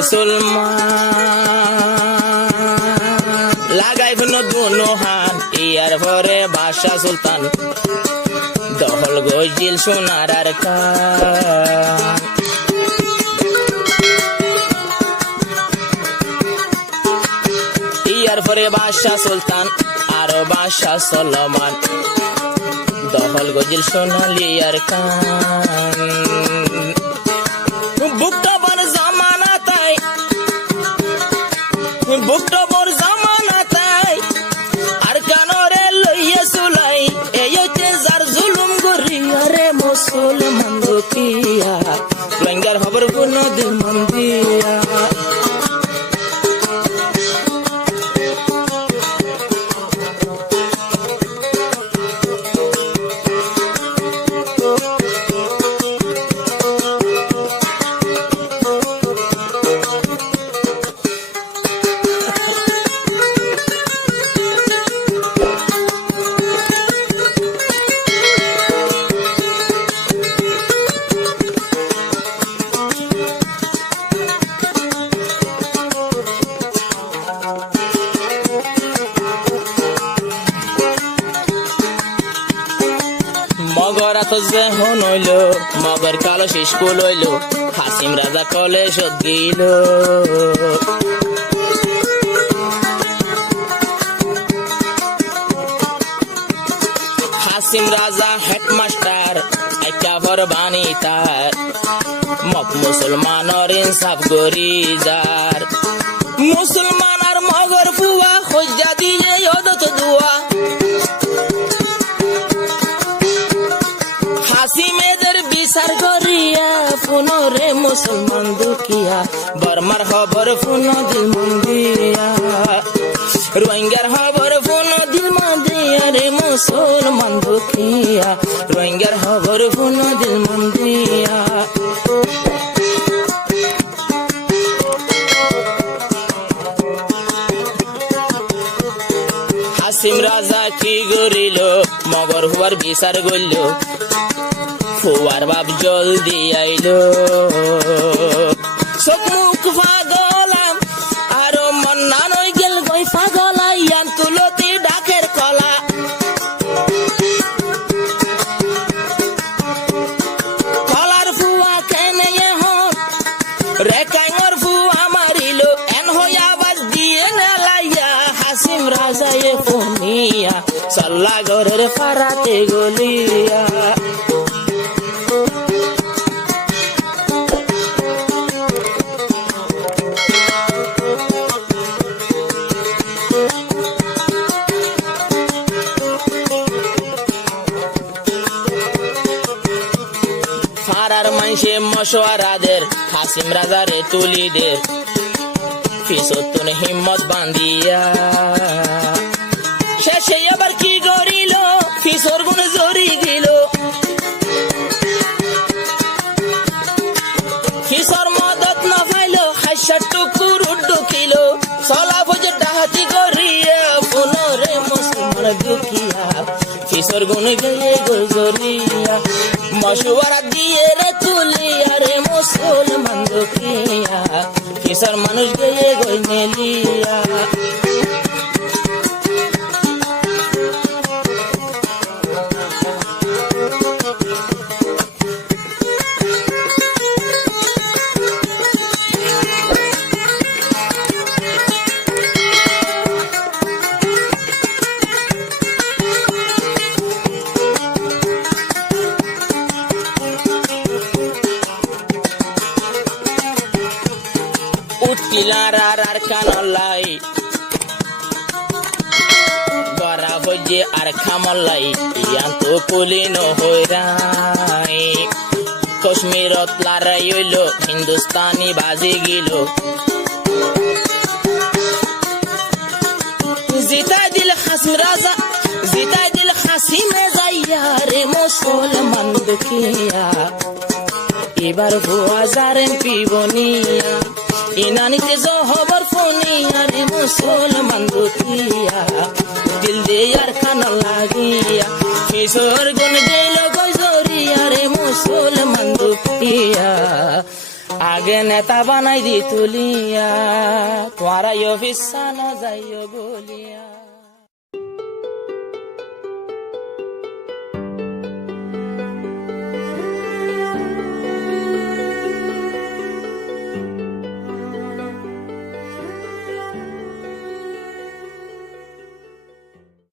মুসলমান লাগাই দুনো হাত ইয়ার পরে বাদশা সুলতান দখল গজিল সোনার আর কান ইয়ার পরে বাদশা সুলতান আর বাদশা সলমান দখল গজিল সোনালি আর কান বুকটা বড় জামানা তাই বুকটা বড় জামানা তাই আর কানরে লইয়া চুলাই এই হচ্ছে যার জুলুম করিয়া রে মুসলমান দুখিয়া লঙ্গার খবর কোনো দিন মন দিয়া মগরা তো যে হন হইল মগর কালো শেষ ফুল হইল হাসিম রাজা কলে সদ গিল হাসিম রাজা হেডমাস্টার একটা ভর বাণী তার মক মুসলমানের ইনসাফ করি যার মুসলমান আর মগর ফুয়া হজ্জা দিয়ে অদত দুয়া হাসিমেদের বিচার করিয়া পুনরে মুসলমান দুখিয়া বর্মার খবর পুন দিল মন দিয়া রোহিঙ্গার খবর পুন দিল মন দিয়া রে মুসলমান দুখিয়া রোহিঙ্গার খবর পুন দিল মন দিয়া হাসিম রাজা কি করিল মগর হুয়ার বিচার গইল ফুয়ার বাপ জলদি আইলো চোখ মুখ পাগলাম আরো মন্না নই গেল গই পাগলা ইয়ান তুলতি ডাকের কলা কলার ফুয়া কেনে হন রেকাইঙর ফুয়া মারিল এন হই আওয়াজ দিয়ে নেলাইয়া হাসিম রাজা এ ফোনিয়া সল্লা ঘরের পারাতে গলিয়া ফারার মানসে মশওয়ারাদের হাসিম রাজারে তুলিদের ফিসতুন হিম্মত বান্ধিয়া শেষে আবার কি করিল ফিসর গুণ জরি গিল ফিসর মদত না পাইল হাইসার টুকুর ঢুকিল সলা ভোজে ডাহাতি করিয়া পুনরে মুসলমান দুখিয়া ফিসর গুণ গিয়ে গজরিয়া মশওয়ারা দিয়ে রে তুলিয়া রে মুসলমান দুখিয়া ফিসর মানুষ গিয়ে গই মেলিয়া উঠিলার আর কানলাই গড়া বজে আর খামলাই ইয়ান তো কুলিন হইরাই কাশ্মীরত লড়াই হইল হিন্দুস্তানি বাজি গিল জিতা দিল হাসিম রাজা জিতা দিল হাসিমে যাইয়া রে মুসলমান দুখিয়া এবার ভুয়া জারেন পিবনিয়া ইনানিতে জহবর ফোনিয়া রে মুসলমান দুখিয়া দিল দে আর খানা লাগিয়া কিশোর গুন গেল গজরিয়া রে মুসলমান দুখিয়া আগে নেতা বানাই দি তুলিয়া তোমারা অফিস না যাইও গলিয়া।